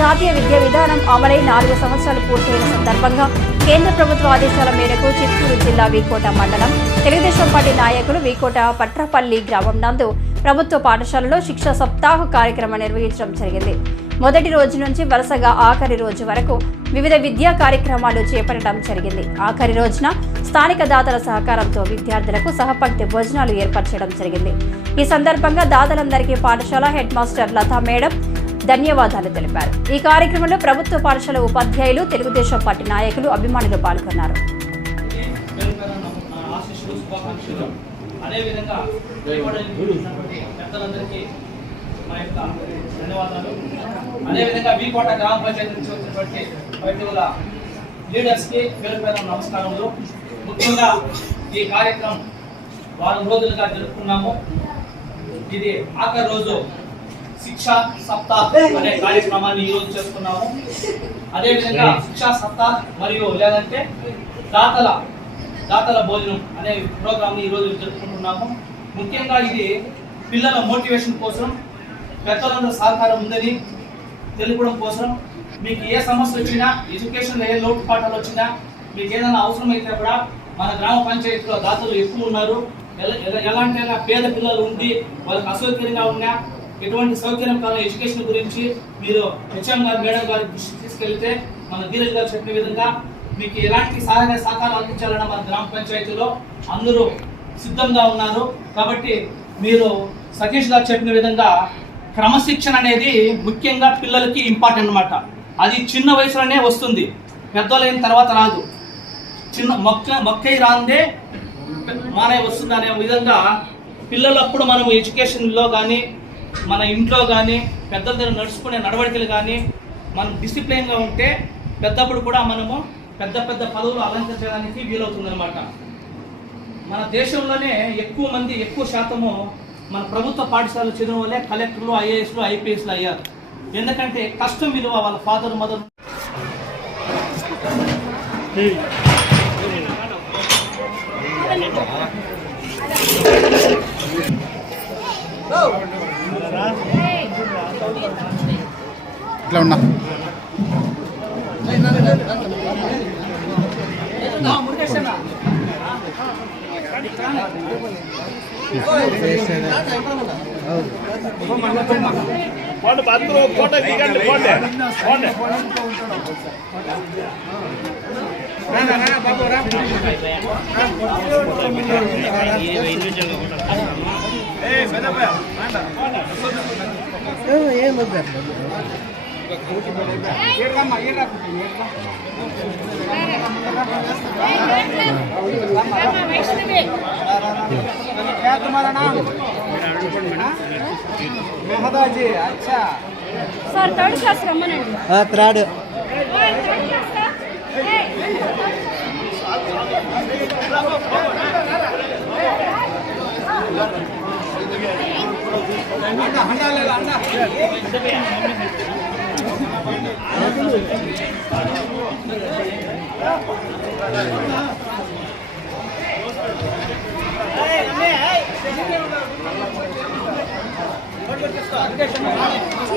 జాతీయ విద్యా విధానం అమలై నాలుగు సంవత్సరాలు పూర్తయిన సందర్భంగా కేంద్ర ప్రభుత్వ ఆదేశాల మేరకు చిత్తూరు జిల్లా వీకోట మండలం. తెలుగుదేశం పార్టీ నాయకులు వీకోట పట్రపల్లి గ్రామం నందు ప్రభుత్వ పాఠశాలలో శిక్షా సప్తాహ కార్యక్రమం నిర్వహించడం జరిగింది. మొదటి రోజు నుంచి వరుసగా ఆఖరి రోజు వరకు వివిధ విద్యా కార్యక్రమాలు చేపట్టడం జరిగింది. ఆఖరి రోజున స్థానిక దాతల సహకారంతో విద్యార్థులకు సహపంక్తి భోజనాలు ఏర్పరచడం జరిగింది. ఈ సందర్భంగా దాతలందరికీ పాఠశాల హెడ్ మాస్టర్ లతా మేడం ధన్యవాదాలు తెలిపారు. ఈ కార్యక్రమంలో ప్రభుత్వ పాఠశాల ఉపాధ్యాయులు తెలుగుదేశం పార్టీ నాయకులు అభిమానులు పాల్గొన్నారు. అదేవిధంగా పెద్దలందరికీ మా యొక్క ధన్యవాదాలు అదేవిధంగా గ్రామ పంచాయతీ నుంచి వచ్చినటువంటి వైద్యుల లీడర్స్కి పేరు పేరు నమస్కారములు ముఖ్యంగా ఈ కార్యక్రమం వారం రోజులుగా జరుపుకున్నాము ఇది ఆఖరి రోజు శిక్షా సప్తాహ్ అనే కార్యక్రమాన్ని ఈ రోజు చేస్తున్నాము. అదేవిధంగా శిక్షా సప్తాహ్ మరియు లేదంటే దాతల దాతల భోజనం అనే ప్రోగ్రామ్ ఈ రోజు జరుపుకుంటున్నాము. ముఖ్యంగా ఇది పిల్లల మోటివేషన్ కోసం పెద్దలందరూ సహకారం ఉందని తెలుపడం కోసం. మీకు ఏ సమస్య వచ్చినా ఎడ్యుకేషన్ ఏ లోటుపాటాలు వచ్చినా మీకు ఏదైనా అవసరం అయితే కూడా మన గ్రామ పంచాయతీలో దాతలు ఎక్కువ ఉన్నారు? ఎలా- ఎలా- ఎలాంటి పేద పిల్లలు ఉండి వాళ్ళకి అసౌకర్యంగా ఉన్నా ఎటువంటి సౌకర్యం కాలం ఎడ్యుకేషన్ గురించి మీరు హెచ్ఎం గారు మేడం గారి దృష్టి తీసుకెళ్తే మన ధీరజ్ గారు చెప్పిన విధంగా మీకు ఎలాంటి సహాయ సహకారం అందించాలన్న మన గ్రామ పంచాయతీలో అందరూ సిద్ధంగా ఉన్నారు. కాబట్టి మీరు సతీష్ గారు చెప్పిన విధంగా క్రమశిక్షణ అనేది ముఖ్యంగా పిల్లలకి ఇంపార్టెంట్ అనమాట అది చిన్న వయసులోనే వస్తుంది. పెద్దలైన తర్వాత రాదు. చిన్న మొక్క మొక్కై రాందే మానే వస్తుంది అనే విధంగా పిల్లలప్పుడు మనం ఎడ్యుకేషన్లో కానీ మన ఇంట్లో కానీ పెద్దల దగ్గర నడుచుకునే నడవడికలు కానీ మనం డిసిప్లైన్గా ఉంటే పెద్దప్పుడు కూడా మనము పెద్ద పెద్ద పదవులు అలంకరించడానికి వీలవుతుందన్నమాట. మన దేశంలోనే ఎక్కువ మంది ఎక్కువ శాతము మన ప్రభుత్వ పాఠశాలలో చదివిన వాళ్ళే కలెక్టర్లు ఐఏఎస్లు ఐపీఎస్లు అయ్యారు. ఎందుకంటే కష్టం విలువ వాళ్ళ ఫాదర్ మదర్ ఇట్లా ఉన్నా. పోండి అందరూ ఫోటో దిగండి పోండి పోండి क्या ఏం వద్దు మెహదాజీ అచ్చా సార్ థర్డ్ క్లాస్ రమ్మనండి థర్డ్ త్రాడ్ కార్యక్రమానికి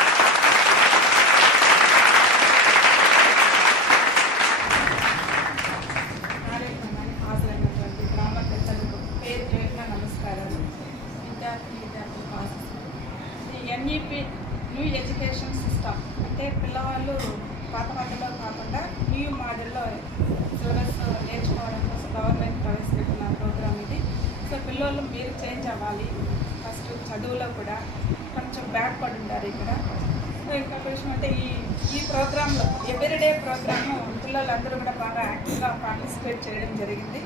పిల్లలు మీరు చేంజ్ అవ్వాలి. ఫస్ట్ చదువులో కూడా కొంచెం బ్యాక్ పడి ఉండారు ఇక్కడ. సో ఇంకొక విషయం అంటే ఈ ఈ ప్రోగ్రాంలో ఎవ్రీడే ప్రోగ్రామ్ పిల్లలందరూ కూడా బాగా యాక్టివ్గా పార్టిసిపేట్ చేయడం జరిగింది.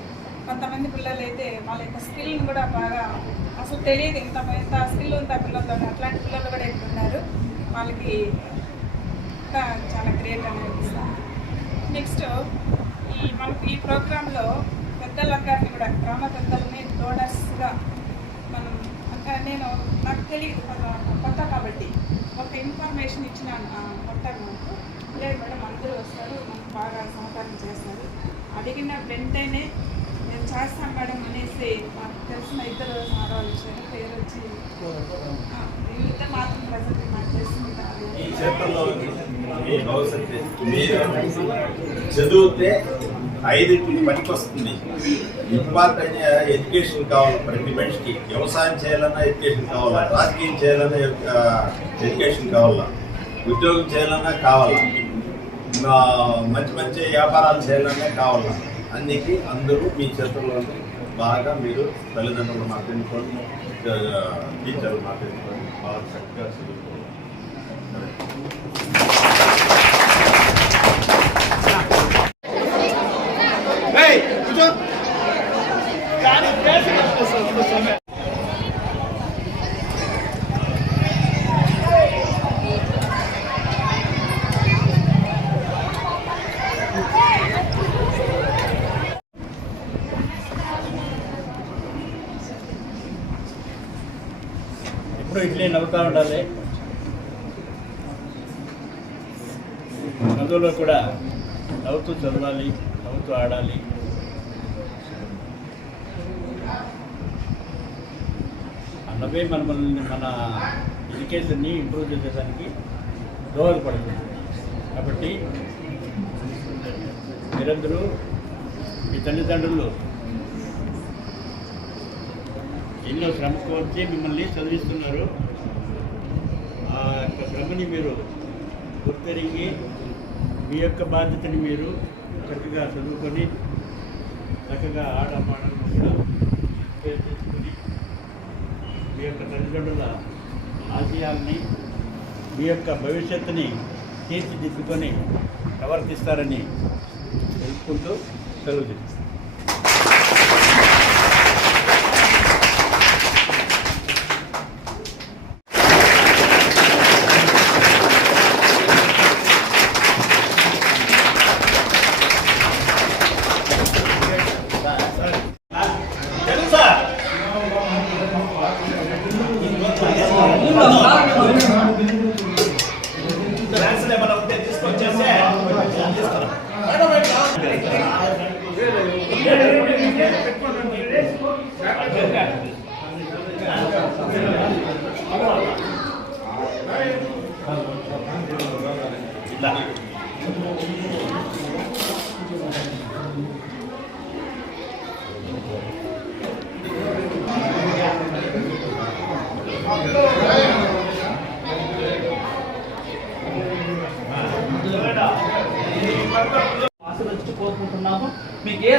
కొంతమంది పిల్లలు అయితే వాళ్ళ యొక్క స్కిల్ని కూడా బాగా అసలు తెలియదు ఇంత ఇంత స్కిల్ ఉందా పిల్లలతో అట్లాంటి పిల్లలు కూడా ఇక్కడ ఉన్నారు. వాళ్ళకి ఇంకా చాలా గ్రేట్ అని అనిపిస్తుంది. నెక్స్ట్ ఈ మనకి ఈ ప్రోగ్రాంలో పెద్దలందరినీ కూడా గ్రామ పెద్దల్ని లోడర్స్గా మనం అంటే నేను నాకు తెలియదు కొత్త కాబట్టి ఒక ఇన్ఫర్మేషన్ ఇచ్చిన ఆ, కొట్టారు లేదు మేడం అందరూ వస్తారు మనకు బాగా సహకారం చేస్తారు. అడిగిన వెంటనే నేను చేస్తాను మేడం అనేసి మాకు తెలిసిన ఇద్దరు ఆడవాళ్ళు వచ్చారు పేరు వచ్చి వీళ్ళిద్దరు మాత్రం ప్రజెంట్ నాకు తెలిసింది కాదు చదివితే ఐదింటికి పనికి వస్తుంది ఇంపార్టెంట్ ఎడ్యుకేషన్ కావాలి ప్రతి మనిషికి. వ్యవసాయం చేయాలన్నా ఎడ్యుకేషన్ కావాలా? రాజకీయం చేయాలన్నా ఎడ్యుకేషన్ కావాలా? ఉద్యోగం చేయాలన్నా కావాలా? మంచి మంచి వ్యాపారాలు చేయాలన్నా కావాలా? అందుకే అందరూ మీ చేతుల్లో బాగా మీరు తల్లిదండ్రులు మాట్లాడుకోండి. టీచర్లు మాట్లాడుకోండి. బాగా చక్కగా చదువుకోవాలి. ఎప్పుడు ఇట్లే నవ్వుతూ ఉండాలి. అందులో కూడా నవ్వుతూ చదవాలి నవ్వుతూ ఆడాలి. అన్నవే మన మనల్ని మన ఎడ్యుకేషన్ని ఇంప్రూవ్ చేసేదానికి దోహదపడుతుంది కాబట్టి మీరందరూ మీ తల్లిదండ్రులు ఎన్నో శ్రమ కోర్చి మిమ్మల్ని చదివిస్తున్నారు. ఆ యొక్క శ్రమని మీరు గుర్తెరిగి మీ యొక్క బాధ్యతని మీరు చక్కగా చదువుకొని చక్కగా ఆడపాడలను కూడా పేరు మీ యొక్క తల్లిదండ్రుల ఆశయాల్ని మీ యొక్క భవిష్యత్తుని తీర్చిదిద్దుకొని ప్రవర్తిస్తారని తెలుపుకుంటూ సెలవు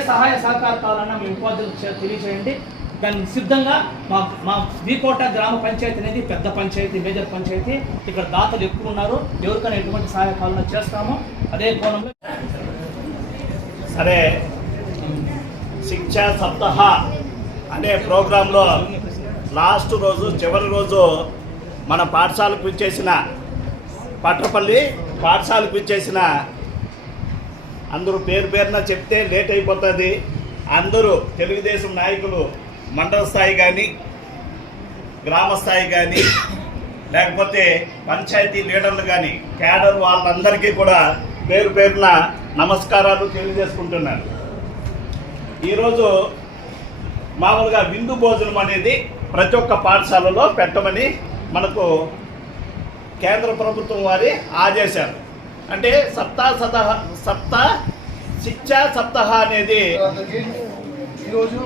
సహాయ సహకారం కావాలన్నా మీ ఉపాధ్యులకు తెలియచేయండి తెలియజేయండి. సిద్ధంగా మా మా వీకోట గ్రామ పంచాయతీ అనేది పెద్ద పంచాయతీ మేజర్ పంచాయతీ. ఇక్కడ దాతలు ఎక్కువ ఉన్నారు. ఎవరికైనా ఎటువంటి సహాయ కావాలన్నా చేస్తాము అదే కోణంలో సరే. శిక్షా సప్తాహ అనే ప్రోగ్రాంలో లాస్ట్ రోజు చివరి రోజు మన పాఠశాలకు ఇచ్చేసిన పట్రపల్లి పాఠశాలకు ఇచ్చేసిన అందరూ పేరు పేరున చెప్తే లేట్ అయిపోతుంది. అందరూ తెలుగుదేశం నాయకులు మండల స్థాయి కానీ గ్రామ స్థాయి కానీ లేకపోతే పంచాయతీ లీడర్లు కానీ క్యాడర్ వాళ్ళందరికీ కూడా పేరు పేరున నమస్కారాలు తెలియజేసుకుంటున్నాను. ఈరోజు మామూలుగా విందు భోజనం అనేది ప్రతి ఒక్క పాఠశాలలో పెట్టమని మనకు కేంద్ర ప్రభుత్వం వారి ఆదేశాలు. అంటే సప్తా సతహ సప్తా శిక్షా సప్తాహ అనేది ఈరోజు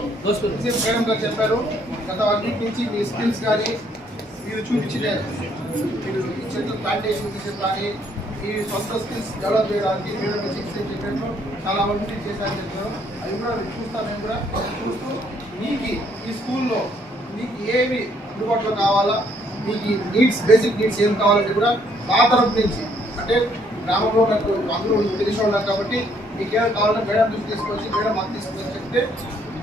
మేడం గారు చెప్పారు గత వన్ వీక్ నుంచి మీ స్కిల్స్ కానీ మీరు చూపించిన మీరు చెట్లు ప్లాంటేషన్ కానీ ఈ సొంత స్కిల్స్ డెవలప్ చేయడానికి మీరు సిక్స్ చెప్పారు చాలా మంది చేశారని చెప్పారు. అవి కూడా మీరు చూస్తాం మేము కూడా చూస్తూ మీకు ఈ స్కూల్లో మీకు ఏవి అందుబాటులో కావాలా మీకు నీడ్స్ బేసిక్ నీడ్స్ ఏం కావాలంటే కూడా మా తరపు నుంచి అంటే గ్రామంలో నాకు అందరూ తెలిసి ఉన్నారు కాబట్టి మీకేమైనా కావాలంటే మేడం దృష్టి తీసుకొచ్చి మేడం మాకు తీసుకొచ్చి చెప్తే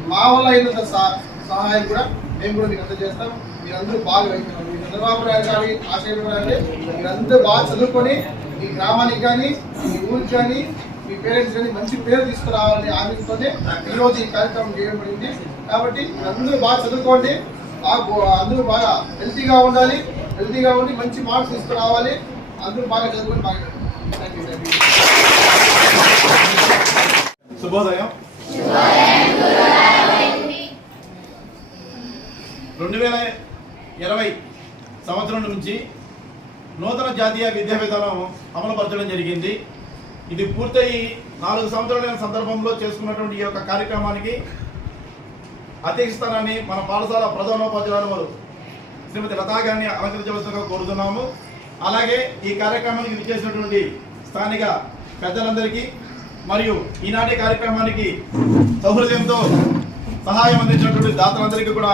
మా వల్ల అయినంత సహ- సహాయం కూడా మేము కూడా మీకు అందజేస్తాం. మీరందరూ బాగా వెళ్తున్నారు. మీ చంద్రబాబు నాయుడు గారి ఆశయం ఏంటంటే మీరందరూ బాగా చదువుకొని మీ గ్రామానికి కానీ మీ ఊరికి కానీ మీ పేరెంట్స్ కానీ మంచి పేరు తీసుకురావాలని ఆశిస్తూనే ఈరోజు ఈ కార్యక్రమం చేయబడింది. కాబట్టి అందరూ బాగా చదువుకోండి. బాగా అందరూ బాగా హెల్తీగా ఉండాలి. హెల్తీగా ఉండి మంచి మార్క్స్ తీసుకురావాలి. అందరూ బాగా చదువుకొని బాగా శుభోదయం. రెండు వేల ఇరవై సంవత్సరం నుంచి నూతన జాతీయ విద్యా విధానం అమలుపరచడం జరిగింది. ఇది పూర్తయి నాలుగు సంవత్సరాలైన సందర్భంలో చేసుకున్నటువంటి ఈ యొక్క కార్యక్రమానికి అధ్యక్షస్థానాన్ని మన పాఠశాల ప్రధానోపాధ్యాయులు వారు శ్రీమతి లతా గారిని అలంకరించవలసిందిగా కోరుతున్నాము. అలాగే ఈ కార్యక్రమానికి విచ్చేసినటువంటి స్థానిక పెద్దలందరికీ మరియు ఈనాటి కార్యక్రమానికి సౌహృదయంతో సహాయం అందించినటువంటి దాతలందరికీ కూడా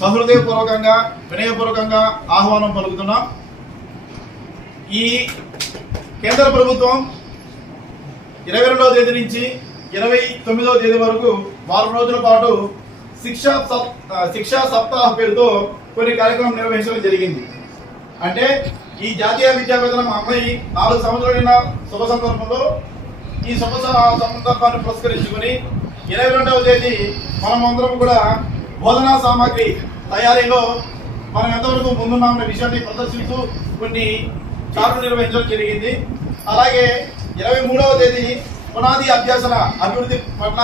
సహృదయపూర్వకంగా వినయపూర్వకంగా ఆహ్వానం పలుకుతున్నాం. ఈ కేంద్ర ప్రభుత్వం ఇరవై రెండవ తేదీ నుంచి ఇరవై తొమ్మిదవ తేదీ వరకు వారం రోజుల పాటు శిక్షా సప్ శిక్షా సప్తాహ పేరుతో కొన్ని కార్యక్రమం నిర్వహించడం జరిగింది. అంటే ఈ జాతీయ విద్యా అమ్మాయి నాలుగు సంవత్సరాలైన శుభ సందర్భంలో ఈ శుభ సందర్భాన్ని పురస్కరించుకొని ఇరవై రెండవ తేదీ మనమందరం కూడా బోధనా సామాగ్రి తయారీలో మనం ఎంతవరకు ముందున్నామనే విషయాన్ని ప్రదర్శిస్తూ కొన్ని చార్లు నిర్వహించడం జరిగింది. అలాగే ఇరవై మూడవ తేదీ పునాది అభ్యాసన అభివృద్ధి పట్ల